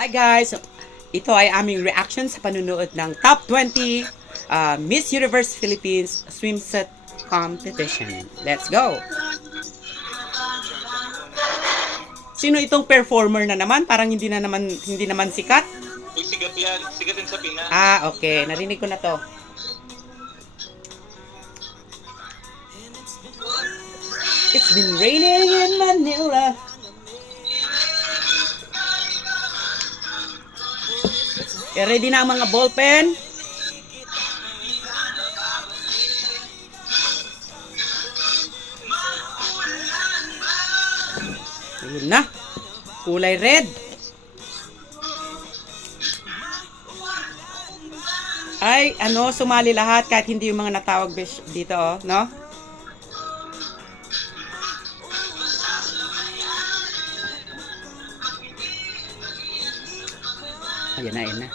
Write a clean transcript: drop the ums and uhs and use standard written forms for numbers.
Hi guys! Ito ay aming reaction sa panunood ng Top 20 Miss Universe Philippines Swimsuit Competition. Let's go! Sino itong performer na naman? Parang hindi naman sikat. Sikat yan. Sikat din sa Pinas. Okay. Narinig ko na to. It's been raining in Manila. Ready na ang mga ballpen? Ayun na. Kulay red. Ay, sumali lahat kahit hindi yung mga natawag dito, no? Ayan na, ayan na.